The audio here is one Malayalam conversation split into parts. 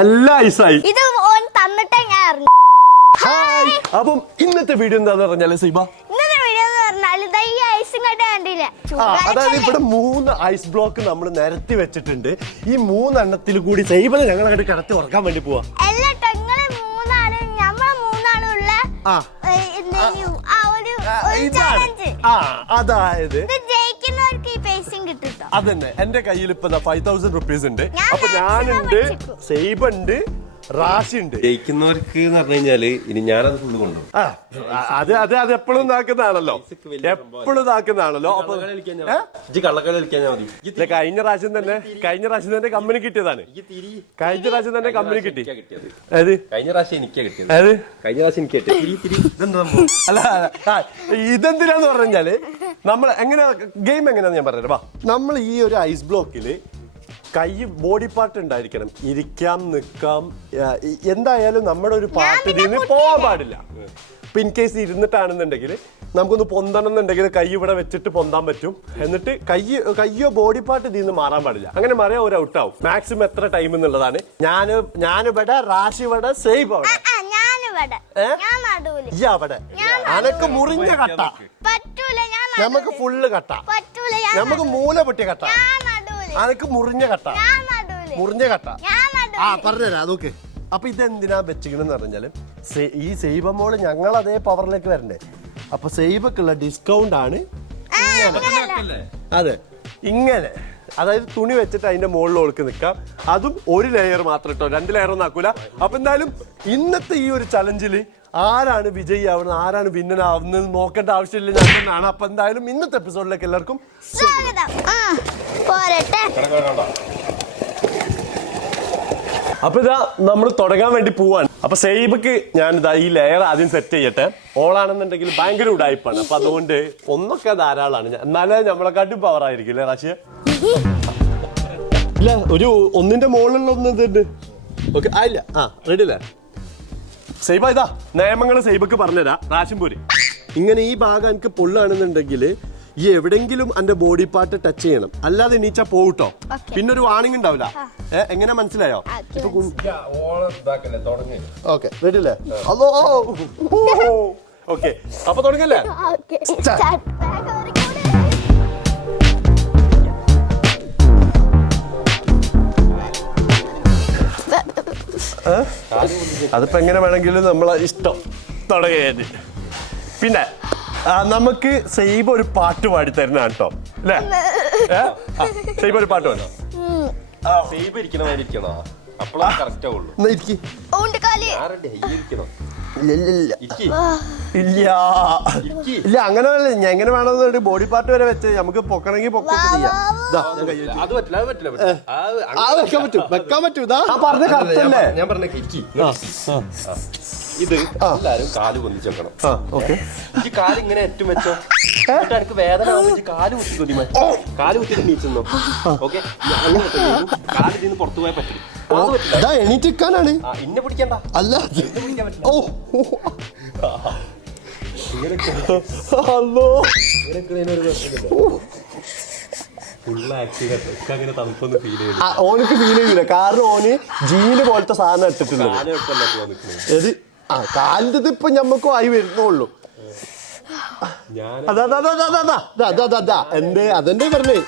എല്ലാം ഐസായി. ഇത് ഓൻ തന്നിട്ടേ ഞാൻ അറിഞ്ഞു. ഹായ്. അപ്പം ഇന്നത്തെ വീഡിയോ എന്താന്ന് പറഞ്ഞാല് സൈബ, ഇന്നത്തെ വീഡിയോ എന്ന് പറഞ്ഞാൽ ഈ ഐസും കണ്ട കണ്ടില്ല. അതായത് ഇവിടെ 3 ഐസ് ബ്ലോക്ക് നമ്മൾ നിരത്തി വെച്ചിട്ടുണ്ട്. ഈ 3 എണ്ണത്തിൽ കൂടി സൈബനെ ഞങ്ങളങ്ങോട്ട് കിടത്തി ഉറക്കാൻ വേണ്ടി പോവാ. അതായത് അതന്നെ എന്റെ കയ്യിൽ ഇപ്പൊ 5000 റുപ്പീസ് ഉണ്ട്. അപ്പൊ ഞാനുണ്ട്, സൈബുണ്ട്, റാഷി ഉണ്ട്. ജയിക്കുന്നവർക്ക് എന്ന് പറഞ്ഞു കഴിഞ്ഞാല് ഇനി ഞാനത് ഫുള്ള് കൊണ്ടുപോകും. അത് എപ്പോഴും ഇതാക്കുന്നതാണല്ലോ, എപ്പോഴും ഇതാക്കുന്നതാണല്ലോ. അപ്പൊ കള്ളക്കളി കളിക്കാൻ മതി. കഴിഞ്ഞ പ്രാവശ്യം തന്നെ കമ്പനി കിട്ടിയതാണ്. കഴിഞ്ഞ പ്രാവശ്യം തന്നെ കമ്പനി കിട്ടി. കഴിഞ്ഞ പ്രാവശ്യം എനിക്കാ കിട്ടിയത്. കഴിഞ്ഞ പ്രാവശ്യം എനിക്ക് അല്ല ഇതെന്തിനാന്ന് പറഞ്ഞാല് നമ്മൾ എങ്ങനെ ഗെയിം എങ്ങനെയാന്ന് ഞാൻ പറഞ്ഞത്. നമ്മൾ ഈ ഒരു ഐസ് ബ്ലോക്കില് കൈ ബോഡി പാർട്ട് ഉണ്ടായിരിക്കണം. ഇരിക്കാം, നിൽക്കാം, എന്തായാലും നമ്മുടെ ഒരു പാർട്ട് ഇതിന് പോകാൻ പാടില്ല. ഇപ്പൊ ഇൻ കേസ് ഇരുന്നിട്ടാണെന്നുണ്ടെങ്കിൽ നമുക്കൊന്ന് പൊന്തണം എന്നുണ്ടെങ്കിൽ കൈ ഇവിടെ വെച്ചിട്ട് പൊന്താൻ പറ്റും. എന്നിട്ട് കയ്യോ ബോഡി പാർട്ട് ഇതിൽ നിന്ന് മാറാൻ പാടില്ല. അങ്ങനെ മാറിയാൽ ഒരു ഔട്ട് ആവും. മാക്സിമം എത്ര ടൈം എന്നുള്ളതാണ്. ഞാനിവിടെ, റാഷി ഇവിടെ, സേബ് അവിടെ, അനക്ക് മുറിഞ്ഞ കട്ട, നമുക്ക് ഫുള്ള് കട്ട, നമുക്ക് മൂല പൊട്ടിയ കട്ട, അനക്ക് മുറിഞ്ഞ കട്ട. പറഞ്ഞുതരാം അതൊക്കെ. അപ്പൊ ഇതെന്തിനാ വെച്ചിക്കണെന്ന് പറഞ്ഞാല് ഈ സൈബമോള് ഞങ്ങൾ അതേ പവറിലേക്ക് വരണ്ടേ. അപ്പൊ സൈബക്കുള്ള ഡിസ്കൗണ്ട് ആണ് അതെ ഇങ്ങനെ. അതായത് തുണി വെച്ചിട്ട് അതിന്റെ മുകളിൽ ഒഴുക്ക് നിൽക്കാം. അതും ഒരു ലെയർ മാത്രം ഇട്ടോ, 2 ലെയർ ഒന്നും ആക്കൂല. അപ്പൊ എന്തായാലും ഇന്നത്തെ ഈ ഒരു ചലഞ്ചില് ആരാണ് വിജയി ആവുന്നത്, ആരാണ് ഭിന്നനാവുന്നത് നോക്കേണ്ട ആവശ്യമില്ല, ഞാൻ തന്നെയാണ്. അപ്പൊ എന്തായാലും ഇന്നത്തെ എപ്പിസോഡിലേക്ക് എല്ലാവർക്കും അപ്പൊ ഇതാ നമ്മൾ തുടങ്ങാൻ വേണ്ടി പോവാണ്. അപ്പൊ സൈബക്ക് ഞാൻ ഇതാ ഈ ലെയർ ആദ്യം സെറ്റ് ചെയ്യട്ടെ. ഓളാണെന്നുണ്ടെങ്കിൽ ഭയങ്കര ഉടായ്പാണ്. അപ്പൊ അതുകൊണ്ട് ഒന്നൊക്കെ ധാരാളമാണ്. എന്നാലേ നമ്മളെക്കാട്ടും പവർ ആയിരിക്കും അല്ലേ റാഷിയ? ഇല്ല, ഒരു ഒന്നിന്റെ മുകളിലുള്ള ഒന്ന് ഇതുണ്ട്. ഓക്കെ ആയില്ല. റെഡി അല്ലേ സൈബ? ഇതാ നിയമങ്ങൾ സൈബക്ക് പറഞ്ഞുതരാ. റാഷിംപൂര് ഇങ്ങനെ ഈ ഭാഗം എനിക്ക് പൊള്ളാണെന്നുണ്ടെങ്കിൽ ഈ എവിടെങ്കിലും എന്റെ ബോഡി പാർട്ട് ടച്ച് ചെയ്യണം, അല്ലാതെ എണീച്ചാ പോട്ടോ. പിന്നെ ഒരു വാണിംഗ് ഉണ്ടാവില്ല. എങ്ങനെ മനസ്സിലായോ? ഓക്കെ റെഡി അല്ലേ? അതോ ഓക്കെ. അപ്പൊ തുടങ്ങല്ലേ? അതിപ്പോ എങ്ങനെ വേണമെങ്കിലും നമ്മളെ ഇഷ്ടം തുടങ്ങിയത്. പിന്നെ നമുക്ക് സൈബ ഒരു പാട്ട് പാടി തരുന്ന കേട്ടോ അല്ലേ? സൈബ ഒരു പാട്ട് പാടോ? സൈബ് ഇരിക്കണോ? അപ്പോഴാ കറക്റ്റ് ആവുള്ളൂ. ഇല്ല അങ്ങനെ എങ്ങനെ വേണമെന്ന് ബോഡി പാർട്ട് വരെ വെച്ച് നമുക്ക് പൊക്കണമെങ്കിൽ പൊക്കൊക്കെ ചെയ്യാം. വെക്കാൻ പറ്റും. ഇതാ പറഞ്ഞ കറക്റ്റ് അല്ലേ? ഞാൻ പറഞ്ഞ ഇത് എല്ലാരും കാല് പൊന്തിച്ചേക്കണം. ഈ കാല് ഇങ്ങനെ ഏറ്റവും വെച്ചോ. എനിക്ക് വേദന കാല് കുത്തി കാല് കുത്തിട്ട് നീച്ചോ. ഓക്കെ, കാല് ഇതിന്ന് പുറത്തു പോയാൽ പറ്റില്ല. എണീറ്റിക്കാനാണ്. ഇന്നെ പിടിക്കണ്ട. അല്ല ഓനക്ക് ഫീൽ ചെയ്യൂല. കാരണം ഓന് ജീന് പോലത്തെ സാധനം ഇട്ടിട്ടുള്ളത്. കാലിന്റെ ഇപ്പൊ ഞമ്മക്കും ആയി വരുന്നുള്ളൂ. എന്തേ അതെന്റെ പറഞ്ഞേ.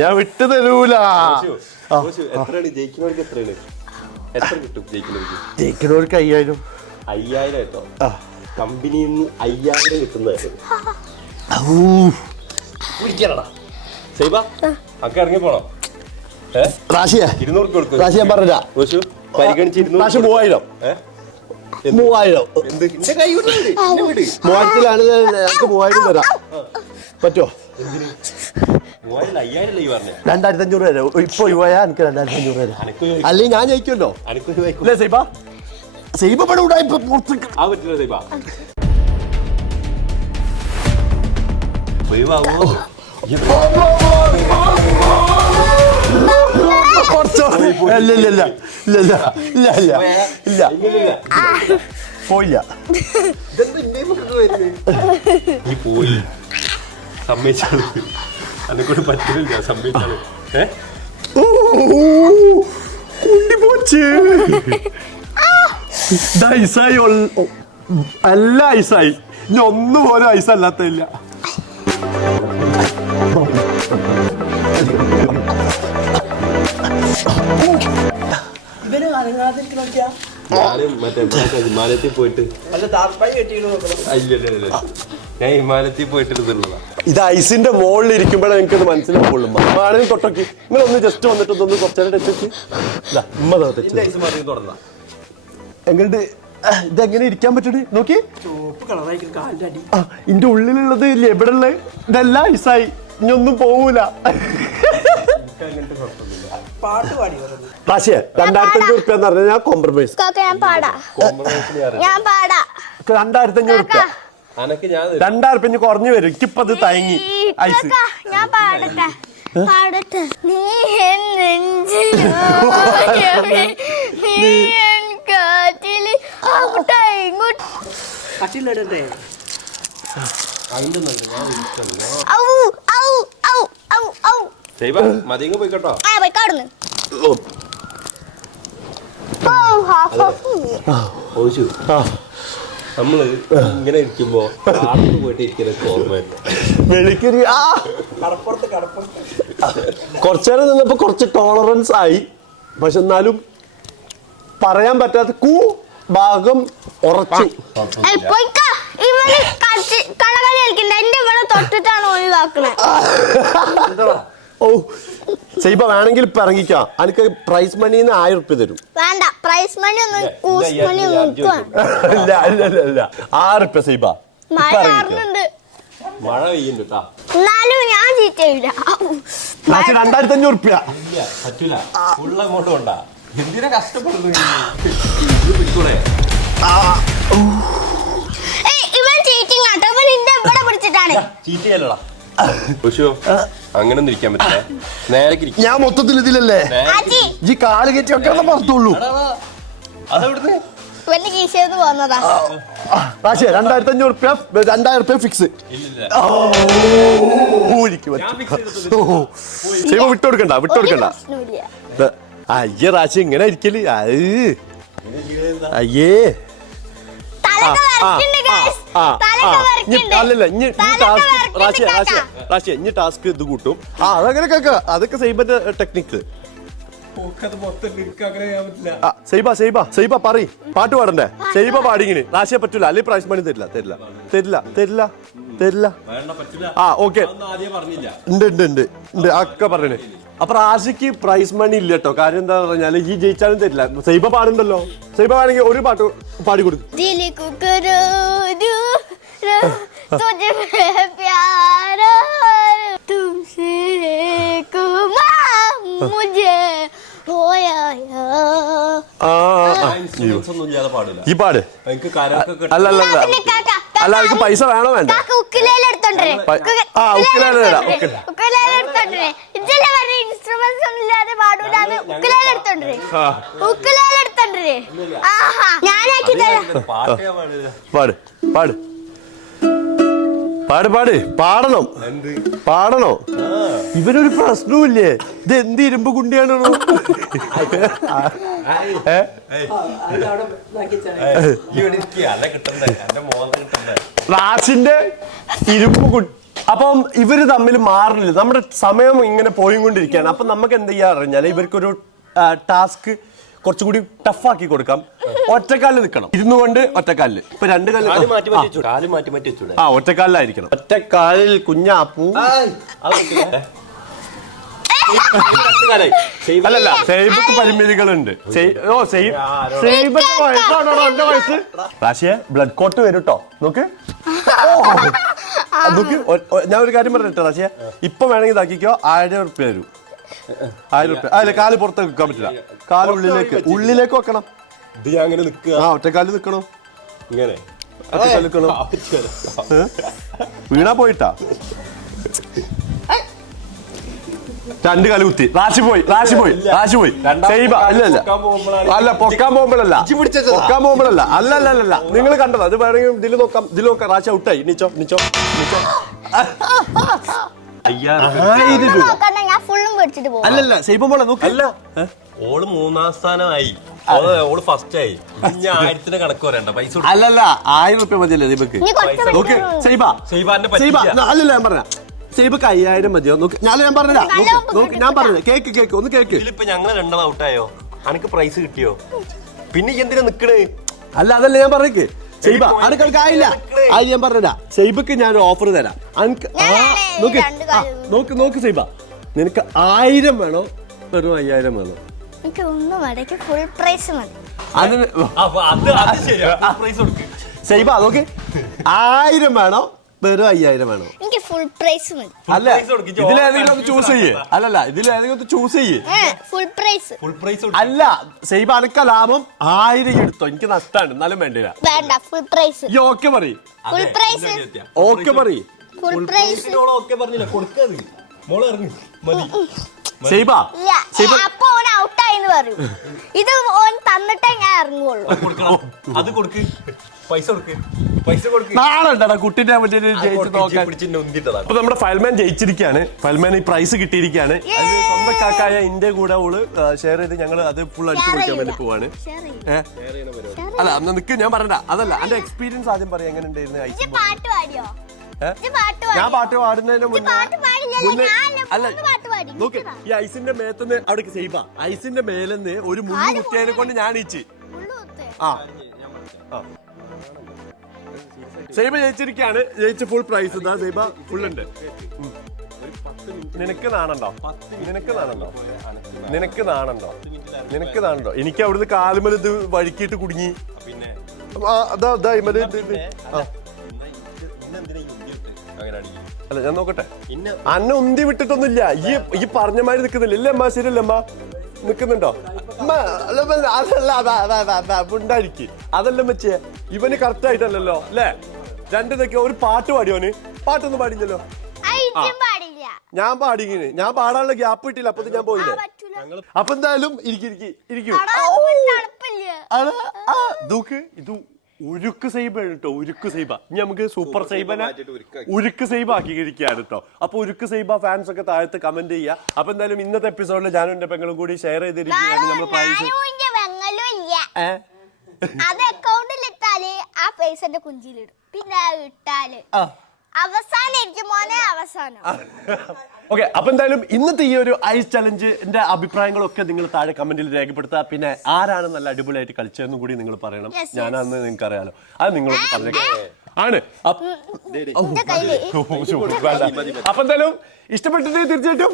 ഞാൻ വിട്ടു തരൂല. ജയിക്കുന്നവർക്ക് 5000. 5000 കേട്ടോ. കമ്പനിയിൽ നിന്ന് 5000 കിട്ടുന്നതായിരുന്നു. ഇറങ്ങി പോണോ? റാഷിയ 200 കൊടുക്കും. റാഷി ഞാൻ പറഞ്ഞ പരിഗണിച്ച് 3000 3000ത്തിലാണ് ഞങ്ങൾക്ക് 3000 തരാം. പറ്റുമോ? 2500 തരാം. ഇപ്പൊ പോയാ എനിക്ക് 2500 തരാം. അല്ലെങ്കിൽ ഞാൻ ജയിക്കുമല്ലോ അല്ലേ സൈബ? സൈബ ഇവിടെ ഉടായിപ്പോ പുറത്തേക്ക് സൈബ ഇല്ല ഇല്ല ഇല്ല ഇല്ല ഇല്ല ഇല്ല ഇല്ല ഇല്ല പോയില്ല. ഈ പോയി സമ്മതിച്ചാണ് അതിനെ കൊണ്ട് പറ്റില്ല സമ്മതിച്ചാണ്. പോച്ച് ഐസായി എല്ലാം ഐസായി. ഇനി ഒന്നും പോലും ഐസല്ലാത്തില്ല. ഞാനും മറ്റേ ഹിമാലയത്തിൽ പോയിട്ട് ഞാൻ ഹിമാലയത്തിൽ പോയിട്ട് ഇതുള്ളതാ. ഇത് ഐസിന്റെ മുകളിൽ ഇരിക്കുമ്പോഴേ നിങ്ങൾക്ക് ഇത് മനസ്സിലാവുള്ളൂ. ആണെങ്കിൽ തൊട്ടോക്കി നിങ്ങളൊന്ന് ജസ്റ്റ് വന്നിട്ട് ഇതൊന്ന് കുറച്ചേരം ടച്ച് വെച്ച് എങ്ങോട്ട് ഇതെങ്ങനെ ഇരിക്കാൻ പറ്റണേ നോക്കി. ഇന്റെ ഉള്ളിലുള്ളത് എവിടെ ഉള്ളത് ഇതെല്ലാം ഐസായി. ഇനി ഒന്നും പോവൂല. പക്ഷേ 2500 റുപ്യ എന്ന് പറഞ്ഞാൽ ഞാൻ കോംപ്രമൈസ്. ഞാൻ പാടാ 2500 റുപ്യ 2000 റുപ്യ കുറഞ്ഞു വരും. എനിക്കിപ്പോ അത് തയങ്ങി ഐസ്. ഞാൻ പാടട്ടെ പാടട്ടെ. നീ കാറ്റില് കട്ടിലിടട്ടെ. മതിങ്ങ് പോയിക്കോട്ടോ. നമ്മള് ഇങ്ങനെ ഇരിക്കുമ്പോ കാടത്ത് പോയിട്ട് ഇരിക്കുന്ന ഓർമ്മയില്ല. കുറച്ചേരം നിന്നപ്പോ കുറച്ച് ടോളറൻസ് ആയി. പക്ഷെ എന്നാലും പറയാൻ പറ്റാത്ത ഭാഗം ഉറച്ചു. കളകളി കളിക്കണ്ട. എന്റെ ഇവിടെ തൊട്ടിട്ടാണ് ഒഴിവാക്കണേ. ഓ സൈബ വേണമെങ്കിൽ ഇപ്പൊ ഇറങ്ങിക്കാം. എനിക്ക് പ്രൈസ് മണി 1000 റുപ്യ തരും. വേണ്ട പ്രൈസ് മണി ഒന്നും കൂസ് മണി ഒന്നും ഇല്ല ഇല്ല ഇല്ല ഇല്ല 6 റുപ്യ സൈബ. മഴ കാരണുണ്ട്. മഴ പെയ്യുന്നുണ്ട്. എന്നാലും ഞാൻ ചീറ്റയില്ല. 2500 റുപ്യ പറ്റൂല. ഫുൾ അങ്ങോട്ട് കൊണ്ടാ. എന്തിനാ കഷ്ടപ്പെടുന്നു? ഇവൻ ചീറ്റിങ് ആട്ടോ. ഇവൻ നിന്റെ ഇവിടെ പിടിച്ചിട്ടാണ്. ചീറ്റ് ചെയ്യലടാ. അങ്ങനെ ഒന്നും ഇരിക്കാൻ പറ്റില്ല. നേരെ ഞാൻ മൊത്തത്തിൽ ഇതിലല്ലേ ഈ കാല് കയറ്റി വെക്കാൻ പുറത്തുള്ളൂ. അതെവിടുന്ന് ഇവന്റെ കീശന്ന് പോന്നതാ. പക്ഷേ 2500 റുപ്യ 2000 റുപ്യ ഫിക്സ്. വിട്ടുകൊടുക്കണ്ട വിട്ടുകൊടുക്കണ്ട. അയ്യേ റാശി ഇങ്ങനെ ഇരിക്കല്. അയ്യേ അല്ലല്ല ഇനി റാശിയ ഇനി ടാസ്ക് ഇത് കൂട്ടും. അതങ്ങനെ കേക്ക. അതൊക്കെ സൈബന്റെ ടെക്നിക്ക്. സൈബ പറയ്. പാട്ട് പാടണ്ടേ? സൈബ പാടിങ്ങിന് റാശിയെ പറ്റൂല. അല്ലെങ്കിൽ പ്രൈസ് മണി തരില്ല തരില്ല തരില്ല തരില്ല തരില്ല. ഓക്കെ ഉണ്ട് ഉണ്ട് ഉണ്ട് ഉണ്ട് ഒക്കെ പറഞ്ഞേ. അപ്പൊ റാശിക്ക് പ്രൈസ് മണി ഇല്ല കേട്ടോ. കാര്യം എന്താ പറഞ്ഞാല് ഈ ജയിച്ചാലും തരില്ല. സൈബ പാടുണ്ടല്ലോ. സൈബ വേണമെങ്കിൽ ഒരു പാട്ട് പാടി കൊടുക്കും. ഈ പാട് അല്ല അല്ല അല്ല അല്ല എനിക്ക് പൈസ വേണോ വേണ്ട? പാട് പാട് പാട് പാട് പാടണം പാടണോ? ഇവനൊരു പ്രശ്നവുമില്ലേ? ഇത് എന്ത് ഇരുമ്പ് കുണ്ടിയാണ്? റാസിന്റെ ഇരുമ്പ് കുണ്ടി. അപ്പം ഇവര് തമ്മിൽ മാറില്ല. നമ്മുടെ സമയം ഇങ്ങനെ പോയിക്കൊണ്ടിരിക്കുകയാണ്. അപ്പൊ നമുക്ക് എന്ത് ചെയ്യാ അറിഞ്ഞാല് ഇവർക്കൊരു ടാസ്ക് കുറച്ചും കൂടി ടഫാക്കി കൊടുക്കാം. ഒറ്റക്കാലിൽ നിൽക്കണം. ഇരുന്നുകൊണ്ട് ഒറ്റക്കാലില്. ഇപ്പൊ 2 കാലിൽ ഒറ്റക്കാലിലായിരിക്കണം. ഒറ്റക്കാലിൽ കുഞ്ഞാപ്പൂ അല്ലല്ല സൈബക്ക് പരിമിതികളുണ്ട്. റാശിയെ ബ്ലഡ് കോട്ട് വരും കേട്ടോ. നോക്ക് നോക്ക്. ഞാൻ ഒരു കാര്യം പറഞ്ഞിട്ടോ റാശിയെ. ഇപ്പൊ വേണമെങ്കിൽ ഇതാക്കിക്കോ. 1000 റുപ്യ വരും. 1000 റുപ്യ. അല്ല കാല് പുറത്ത് വെക്കാൻ പറ്റില്ല. കാല് ഉള്ളിലേക്ക് വെക്കണം. ഒറ്റക്കാലിൽ നിക്കണം. ഇങ്ങനെ ഒറ്റക്കാലിൽ നിക്കണം. വീണാ പോയിട്ടാ രണ്ട് കാല് കുത്തി റാശി പോയി സൈബ ഇല്ല അല്ല പൊക്കാൻ പോകുമ്പോഴല്ല അല്ല നിങ്ങൾ കണ്ടത് അത് വേണമെങ്കിൽ ഇതിൽ നോക്കാം റാശി ഔട്ടായി നിച്ചോ ഞാൻ ഫുള്ളും മേടിച്ചിട്ട് പോകും. അല്ലല്ല സൈബ മോളെ നോക്ക് അല്ല ഓള് 3ാം സ്ഥാനമായി ഓള് ഫസ്റ്റ് ആയി ഇനി 1000ന്റെ കണക്ക് പറയണ്ട പൈസ കൊടുക്ക്. അല്ലല്ല 1000 റുപ്യ മതിയല്ലേ ദീപക്ക് ഇനി കുറച്ച് നോക്ക് സൈബ അല്ലല്ല ഞാൻ പറഞ്ഞ സൈബക്ക് 5000 മതിയോ നോക്ക് ഞാൻ പറഞ്ഞ ഞാൻ പറഞ്ഞ കേക്ക് ഒന്ന് കേക്ക് ഇതിലിപ്പോ ഞങ്ങള് 2 ഔട്ടായോ അനക്ക് പ്രൈസ് കിട്ടിയോ പിന്നെ എന്തിനാ നിക്കണ് അല്ല അതല്ല ഞാൻ പറഞ്ഞേക്ക് സൈബ അനക്ക് ആയില്ല അത് ഞാൻ പറഞ്ഞ സൈബക്ക് ഞാൻ ഓഫർ തരാം നോക്ക് സൈബ നിനക്ക് 1000 വേണോ വെറും 5000 വേണോ എനിക്ക് ഒന്നും വേണ്ട, എനിക്ക് ഫുൾ പ്രൈസ് മതി. അതിന് അത് ശരിയാ പ്രൈസ് കൊടുക്ക് സൈബ നോക്ക് 1000 വേണോ വെറും 5000 വേണോ എനിക്ക് ഫുൾ പ്രൈസ് മതി. അല്ല ഇതിലേതെങ്കിലും ഒന്ന് ചൂസ് ചെയ്യേ അല്ലല്ല ഇതിലേതെങ്കിലും ഒന്ന് ചൂസ് ചെയ്യേ ഫുൾ പ്രൈസ് ഫുൾ പ്രൈസ് അല്ല സൈബ അനക്ക ലാഭം 1000 എടുത്തോ എനിക്ക് നഷ്ടമാണ് എന്നാലും വേണ്ടില്ല വേണ്ട ഫുൾ പ്രൈസ്. ഈ ഓക്കെ പറയും ഫുൾ പ്രൈസ് ഓക്കെ പറയും ഫുൾ പ്രൈസ് ഓക്കെ പറഞ്ഞില്ല കൊടുക്കാത് മോളെ ഇറങ്ങി മതി സൈബ ഇല്ല. അപ്പൊ ഓൻ ഔട്ടായിന്ന് പറയും. ഇത് ഓൻ തന്നിട്ടേ ഞാൻ ഇറങ്ങുള്ളൂ. അത് കൊടുക്ക് പൈസ കൊടുക്ക് നാളെ കുട്ടിന്റെ ജയിച്ചു നോക്കാൻ പിടിച്ചിട്ട് ഉന്തിട്ടതാ അപ്പൊ നമ്മുടെ ഫയൽമാൻ ജയിച്ചിരിക്കുകയാണ് ഫയൽമാൻ ഈ പ്രൈസ് കിട്ടിയിരിക്കുകയാണ് അത് സ്വന്തം കാക്കായ ഇന്റെ കൂടെ ഓള് ഷെയർ ചെയ്ത് ഞങ്ങൾ അത് ഫുൾ അടിച്ചു കൊടുക്കാൻ വേണ്ടി പോവാണ് അല്ല അന്ന് നിക്ക് ഞാൻ പറഞ്ഞ അതല്ല അന്റെ എക്സ്പീരിയൻസ് ആദ്യം പറയാം എങ്ങനെ ഉണ്ടായിരുന്നു ഐസ് പാട്ട് പാടിയോ? ഞാൻ പാട്ട് പാടുന്നതിന് മുന്നേ അല്ല പാട്ട് പാടി. നോക്ക് ഈ ഐസിന്റെ മേത്തുനിന്ന് അവിടെ സൈബ ഐസിന്റെ മേലെന്ന് ഒരു മുള്ളു കുത്തിയതിനെ കൊണ്ട് ഞാൻ ഈച്ച് ആ സൈബ ജയിച്ചിരിക്കുകയാണ് ജയിച്ച ഫുൾ പ്രൈസ് എന്താ സൈബ ഫുൾ ഉണ്ട് നിനക്ക് നാണുണ്ടോ എനിക്ക് അവിടുന്ന് കാലുമല ഇത് വഴുക്കിയിട്ട് കുടുങ്ങി പിന്നെ അല്ല ഞാൻ നോക്കട്ടെ അന്നെ ഉന്തി വിട്ടിട്ടൊന്നുമില്ല ഈ പറഞ്ഞ മാതിരി നിക്കുന്നില്ല ഇല്ല അമ്മ ശരിയല്ല അമ്മ നിക്കുന്നുണ്ടോ ഉണ്ടായിരിക്കും അതല്ല മച്ചേ ഇവന് കറക്റ്റ് ആയിട്ടല്ലോ അല്ലേ രണ്ടിതൊക്കെ ഒരു പാട്ട് പാടിയോന് പാട്ടൊന്നും പാടില്ലല്ലോ ഞാൻ പാടിങ്ങനെ ഞാൻ പാടാനുള്ള ഗ്യാപ്പ് കിട്ടില്ല അപ്പൊ ഞാൻ പോയില്ലേ അപ്പൊ എന്തായാലും ഇരിക്കും ഇത് ഉരുക്ക് സൈബ കേട്ടോ ഉരുക്ക് സൈബ ഇനി നമുക്ക് സൂപ്പർ സൈബനെ ഉരുക്ക് സൈബ ആക്കിയിരിക്കുകയാണ് കേട്ടോ അപ്പൊ ഉരുക്ക് സൈബ ഫാൻസ് ഒക്കെ താഴത്ത് കമന്റ് ചെയ്യുക അപ്പൊ എന്തായാലും ഇന്നത്തെ എപ്പിസോഡിൽ ഞാനും എന്റെ പെങ്ങളും കൂടി ഷെയർ ചെയ്തിരിക്കുകയാണ് നമ്മൾ പ്രൈസ് അത് അക്കൗണ്ടിൽ ഇട്ടാല് ആ പൈസ എന്റെ കുഞ്ചിലിടും പിന്നെ ഇട്ടാല് അവസാനം ഓക്കെ അപ്പൊ എന്തായാലും ഇന്നത്തെ ഈ ഒരു ഐസ് ചലഞ്ചിന്റെ അഭിപ്രായങ്ങളൊക്കെ നിങ്ങൾ താഴെ കമന്റിൽ രേഖപ്പെടുത്തുക പിന്നെ ആരാണ് നല്ല അടിപൊളിയായിട്ട് കളിച്ചതെന്നും കൂടി നിങ്ങൾ പറയണം ഞാനാണെന്ന് നിങ്ങൾക്ക് അറിയാലോ അത് നിങ്ങൾ ആണ് അപ്പൊ എന്തായാലും ഇഷ്ടപ്പെട്ടിട്ട് തീർച്ചയായിട്ടും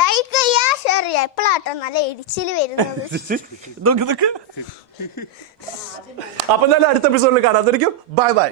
ലൈക്ക് ചെയ്യാ ഷെയർ ചെയ്യാ എപ്പോഴാട്ടോ നല്ല എരിച്ചില് വരുന്നത് അപ്പൊ എന്തായാലും അടുത്ത എപ്പിസോഡിൽ കാണാം ബൈ ബൈ.